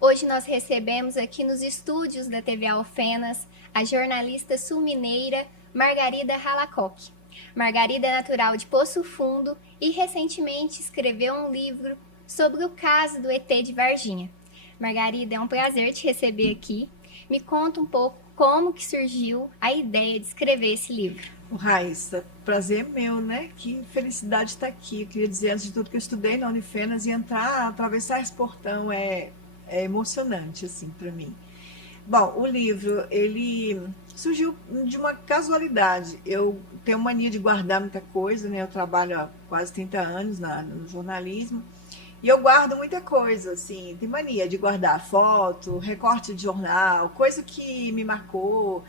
Hoje nós recebemos aqui nos estúdios da TV Alfenas a jornalista sul-mineira Margarida Halacock. Margarida é natural de Poço Fundo e recentemente escreveu um livro sobre o caso do ET de Varginha. Margarida, é um prazer te receber aqui. Me conta um pouco como que surgiu a ideia de escrever esse livro. O Raíssa, prazer é meu, né? Que felicidade estar aqui. Eu queria dizer, antes de tudo, que eu estudei na Unifenas e entrar, atravessar esse portão é emocionante, assim, para mim. Bom, o livro, ele surgiu de uma casualidade. Eu tenho mania de guardar muita coisa, né? Eu trabalho há quase 30 anos no jornalismo e eu guardo muita coisa, assim. Tem mania de guardar foto, recorte de jornal, coisa que me marcou.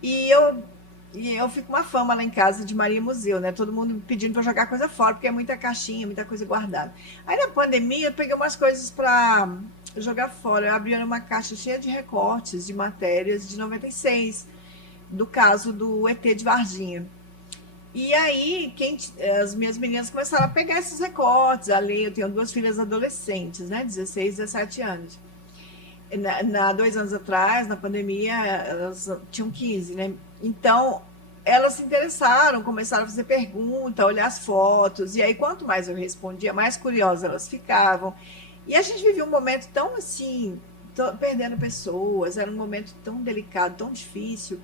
E eu, e eu fico uma fama lá em casa de Maria Museu, né? Todo mundo pedindo para jogar coisa fora, porque é muita caixinha, muita coisa guardada. Aí na pandemia eu peguei umas coisas para jogar fora. Eu abri uma caixa cheia de recortes de matérias de 96, do caso do ET de Varginha. E aí, as minhas meninas começaram a pegar esses recortes, a ler. Eu tenho duas filhas adolescentes, né? 16 e 17 anos. 2 anos atrás, na pandemia, elas tinham 15, né? Então, elas se interessaram, começaram a fazer pergunta, a olhar as fotos, e aí quanto mais eu respondia, mais curiosas elas ficavam. E a gente vivia um momento tão assim, perdendo pessoas, era um momento tão delicado, tão difícil.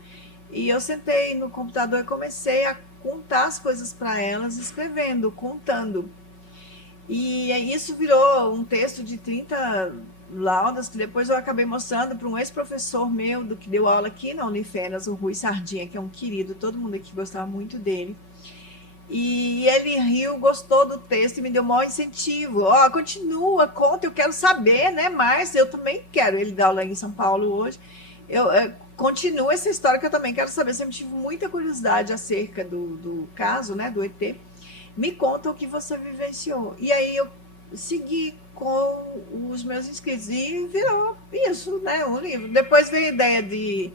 E eu sentei no computador e comecei a contar as coisas para elas, escrevendo, contando. E isso virou um texto de 30 laudas que depois eu acabei mostrando para um ex-professor meu do que deu aula aqui na Unifenas, o Rui Sardinha, que é um querido, todo mundo aqui gostava muito dele. E ele riu, gostou do texto e me deu o maior incentivo. Ó, continua, conta, eu quero saber, né? Mas eu também quero. Ele dá aula em São Paulo hoje. Continua essa história que eu também quero saber. Sempre tive muita curiosidade acerca do caso, né? Do ET. Me conta o que você vivenciou. E aí eu segui com os meus inscritos e virou isso, né? Um livro. Depois veio a ideia de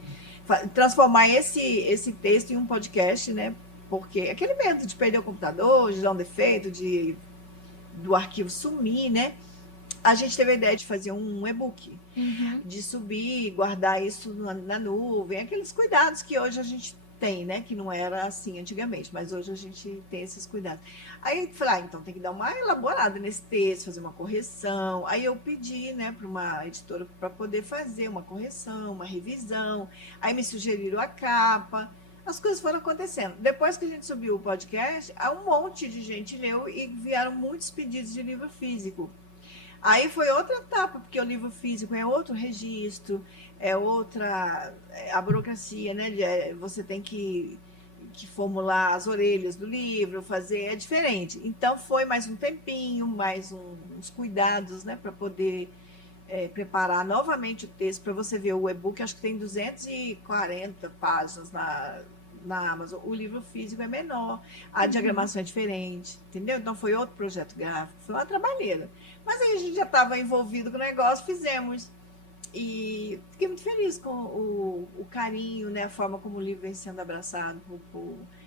transformar esse texto em um podcast, né? Porque aquele medo de perder o computador, de dar um defeito, do arquivo sumir, né? A gente teve a ideia de fazer um e-book, Uhum. de subir, guardar isso na nuvem, aqueles cuidados que hoje a gente tem, né? Que não era assim antigamente, mas hoje a gente tem esses cuidados. Aí eu falei, então tem que dar uma elaborada nesse texto, fazer uma correção. Aí eu pedi, né, para uma editora para poder fazer uma correção, uma revisão. Aí me sugeriram a capa. As coisas foram acontecendo. Depois que a gente subiu o podcast, um monte de gente leu e vieram muitos pedidos de livro físico. Aí foi outra etapa, porque o livro físico é outro registro, é outra a burocracia, né? Você tem que formular as orelhas do livro, fazer, é diferente. Então foi mais um tempinho, uns cuidados, né, para poder preparar novamente o texto, para você ver o e-book, acho que tem 240 páginas na Amazon. O livro físico é menor, a diagramação é diferente, entendeu? Então foi outro projeto gráfico, foi uma trabalheira. Mas aí a gente já estava envolvido com o negócio, fizemos. E fiquei muito feliz com o carinho, né, a forma como o livro vem sendo abraçado,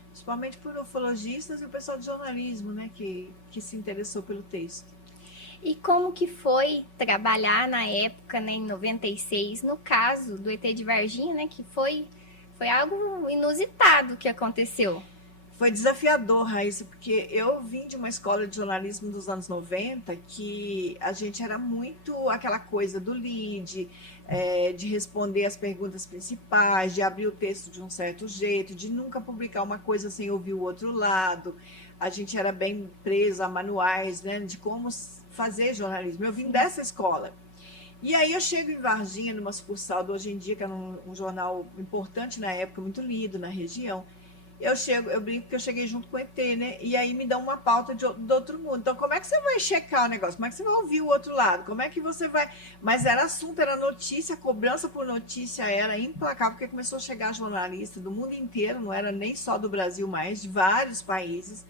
principalmente por ufologistas e o pessoal de jornalismo, né, que se interessou pelo texto. E como que foi trabalhar na época, né, em 96, no caso do ET de Varginha, né, que foi algo inusitado que aconteceu. Foi desafiador, Raíssa, porque eu vim de uma escola de jornalismo dos anos 90 que a gente era muito aquela coisa do lead, de responder as perguntas principais, de abrir o texto de um certo jeito, de nunca publicar uma coisa sem ouvir o outro lado. A gente era bem presa a manuais, né, de como fazer jornalismo. Eu vim dessa escola. E aí eu chego em Varginha, numa sucursal do Hoje em Dia, que era um jornal importante na época, muito lido na região. Eu brinco que eu cheguei junto com o ET, né? E aí me dão uma pauta do outro mundo. Então, como é que você vai checar o negócio? Como é que você vai ouvir o outro lado? Como é que você vai. Mas era assunto, era notícia, cobrança por notícia era implacável, porque começou a chegar jornalista do mundo inteiro, não era nem só do Brasil mais, de vários países.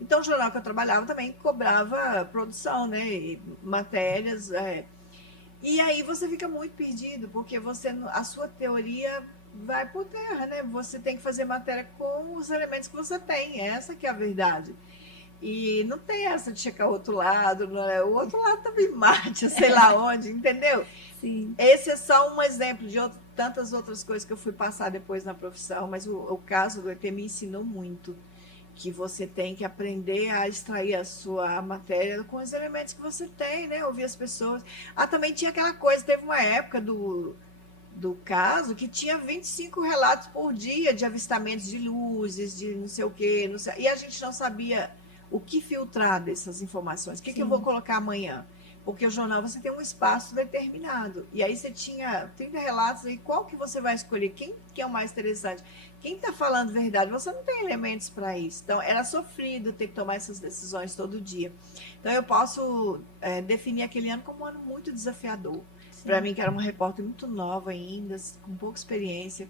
Então, o jornal que eu trabalhava também cobrava produção, né? E matérias. E aí você fica muito perdido, porque a sua teoria vai por terra, né? Você tem que fazer matéria com os elementos que você tem, essa que é a verdade. E não tem essa de checar o outro lado, não é? O outro lado tá em Marte, sei lá onde, entendeu? Sim. Esse é só um exemplo de tantas outras coisas que eu fui passar depois na profissão, mas o caso do ET me ensinou muito, que você tem que aprender a extrair a sua matéria com os elementos que você tem, né? Ouvir as pessoas. Ah, também tinha aquela coisa, teve uma época do caso que tinha 25 relatos por dia de avistamentos de luzes, de não sei o quê, não sei, e a gente não sabia o que filtrar dessas informações. O que eu vou Sim. colocar amanhã? Porque o jornal você tem um espaço determinado. E aí você tinha 30 relatos, e qual que você vai escolher? Quem que é o mais interessante? Quem está falando verdade? Você não tem elementos para isso. Então, era sofrido ter que tomar essas decisões todo dia. Então, eu posso definir aquele ano como um ano muito desafiador. Para Sim. mim, que era uma repórter muito nova ainda, com pouca experiência,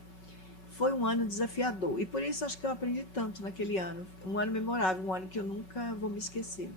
foi um ano desafiador. E por isso acho que eu aprendi tanto naquele ano. Um ano memorável, um ano que eu nunca vou me esquecer.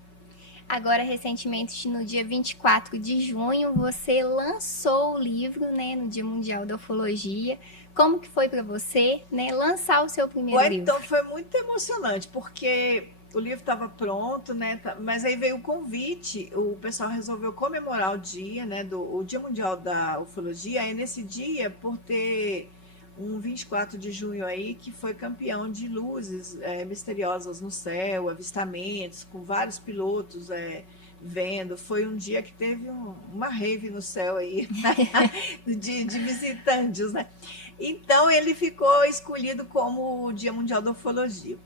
Agora, recentemente, no dia 24 de junho, você lançou o livro, né, no Dia Mundial da Ufologia. Como que foi para você, né, lançar o seu primeiro livro? Então foi muito emocionante, porque o livro estava pronto, né? Mas aí veio o convite, o pessoal resolveu comemorar o dia, né? O Dia Mundial da Ufologia. Aí nesse dia, por ter um 24 de junho aí, que foi campeão de luzes misteriosas no céu, avistamentos, com vários pilotos vendo. Foi um dia que teve uma rave no céu aí, de visitantes, né? Então ele ficou escolhido como o Dia Mundial da Ufologia.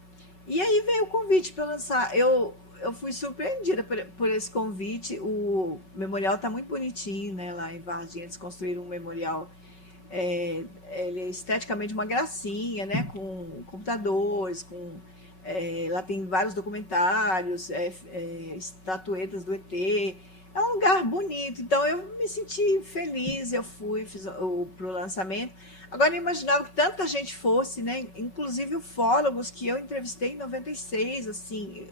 E aí veio o convite para lançar. Eu fui surpreendida por esse convite. O memorial está muito bonitinho, né? Lá em Varginha eles construíram um memorial. Ele é esteticamente uma gracinha, né? Com computadores, lá tem vários documentários, estatuetas do ET. É um lugar bonito. Então eu me senti feliz. Eu fui, fiz pro lançamento. Agora, eu imaginava que tanta gente fosse, né? Inclusive ufólogos que eu entrevistei em 96, assim,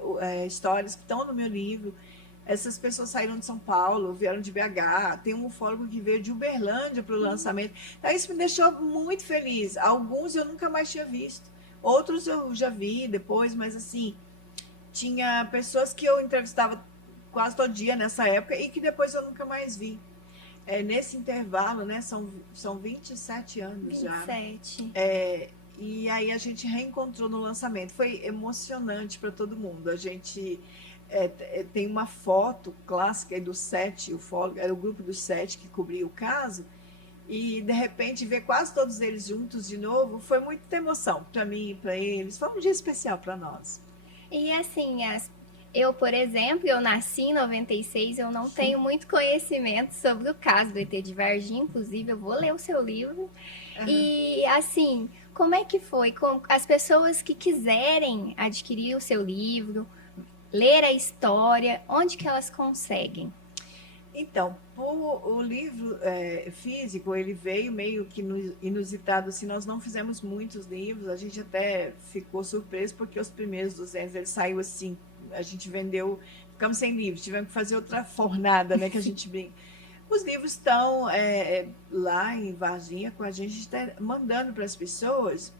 histórias que estão no meu livro. Essas pessoas saíram de São Paulo, vieram de BH. Tem um ufólogo que veio de Uberlândia para o lançamento. Então, isso me deixou muito feliz. Alguns eu nunca mais tinha visto. Outros eu já vi depois, mas assim, tinha pessoas que eu entrevistava quase todo dia nessa época e que depois eu nunca mais vi. Nesse intervalo, né, são 27 anos já. 27. E aí a gente reencontrou no lançamento. Foi emocionante para todo mundo. A gente tem uma foto clássica aí do Sete, era o grupo dos Sete que cobria o caso, e de repente ver quase todos eles juntos de novo foi muita emoção para mim e para eles. Foi um dia especial para nós. E assim, eu, por exemplo, eu nasci em 96, eu não tenho muito conhecimento sobre o caso do ET de Varginha, inclusive eu vou ler o seu livro. Uhum. E assim, como é que foi? Com as pessoas que quiserem adquirir o seu livro, ler a história, onde que elas conseguem? Então, o livro físico, ele veio meio que inusitado, assim, nós não fizemos muitos livros, a gente até ficou surpreso, porque os primeiros 200, ele saiu assim, a gente vendeu, ficamos sem livros, tivemos que fazer outra fornada, né, que a gente brinca. Os livros estão lá em Varginha com a gente está mandando para as pessoas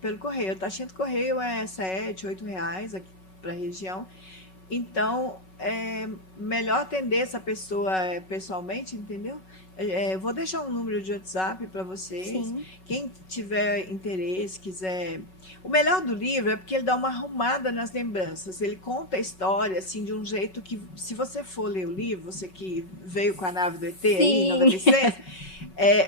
pelo correio. A taxinha do correio é R$ 7, R$ 8 aqui para a região. Então, é melhor atender essa pessoa pessoalmente, entendeu? Eu vou deixar um número de WhatsApp para vocês. Sim. Quem tiver interesse, quiser. O melhor do livro é porque ele dá uma arrumada nas lembranças. Ele conta a história assim de um jeito que, se você for ler o livro, você que veio com a nave do ET aí em Sim. 96,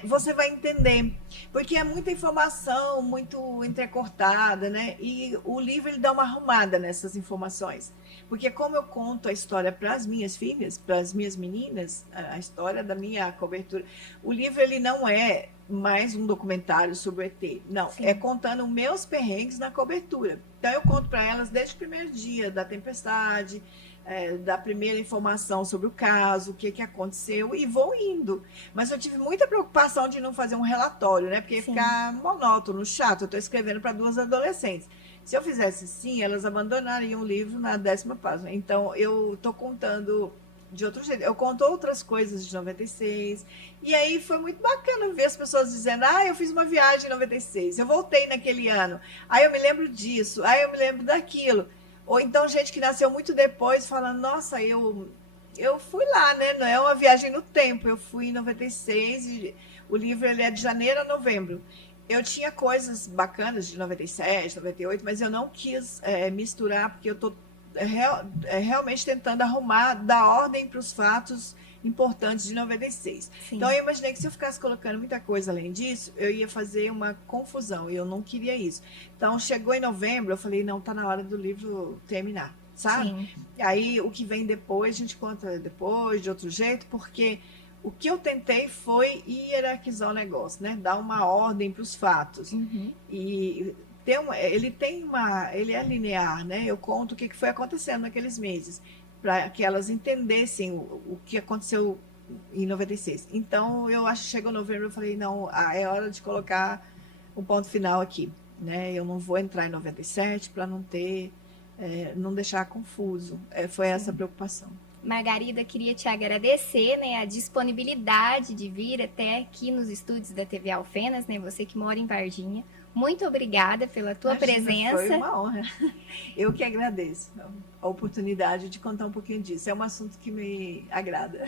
você vai entender. Porque é muita informação, muito entrecortada, né? E o livro ele dá uma arrumada nessas informações. Porque como eu conto a história para as minhas filhas, para as minhas meninas, a história da minha cobertura, o livro ele não é mais um documentário sobre o ET, não, é Sim. contando meus perrengues na cobertura. Então eu conto para elas desde o primeiro dia da tempestade, da primeira informação sobre o caso, o que aconteceu, e vou indo. Mas eu tive muita preocupação de não fazer um relatório, né? Porque ia Sim. ficar monótono, chato. Eu estou escrevendo para duas adolescentes. Se eu fizesse assim, elas abandonariam o livro na 10ª página. Então, eu estou contando de outro jeito. Eu conto outras coisas de 96. E aí foi muito bacana ver as pessoas dizendo: eu fiz uma viagem em 96, eu voltei naquele ano, eu me lembro disso, eu me lembro daquilo. Ou então gente que nasceu muito depois falando, nossa, eu fui lá, né? Não é uma viagem no tempo. Eu fui em 96 e o livro ele é de janeiro a novembro. Eu tinha coisas bacanas de 97, 98, mas eu não quis misturar, porque eu estou realmente tentando arrumar, dar ordem para os fatos importantes de 96. Então Sim. eu imaginei que se eu ficasse colocando muita coisa além disso, eu ia fazer uma confusão, e eu não queria isso. Então chegou em novembro, eu falei, não, tá na hora do livro terminar, sabe? Sim. Aí o que vem depois, a gente conta depois, de outro jeito, porque o que eu tentei foi hierarquizar o negócio, né? Dar uma ordem para os fatos. Uhum. E ele é linear, né? Eu conto o que foi acontecendo naqueles meses, para que elas entendessem o que aconteceu em 96. Então, eu acho que chegou novembro, eu falei, não, é hora de colocar um ponto final aqui, né? Eu não vou entrar em 97 para não deixar confuso. Foi essa a Sim. preocupação. Margarida, queria te agradecer, né, a disponibilidade de vir até aqui nos estúdios da TV Alfenas, né, você que mora em Varginha. Muito obrigada pela tua Imagina, foi presença. uma honra. Eu que agradeço a oportunidade de contar um pouquinho disso. É um assunto que me agrada.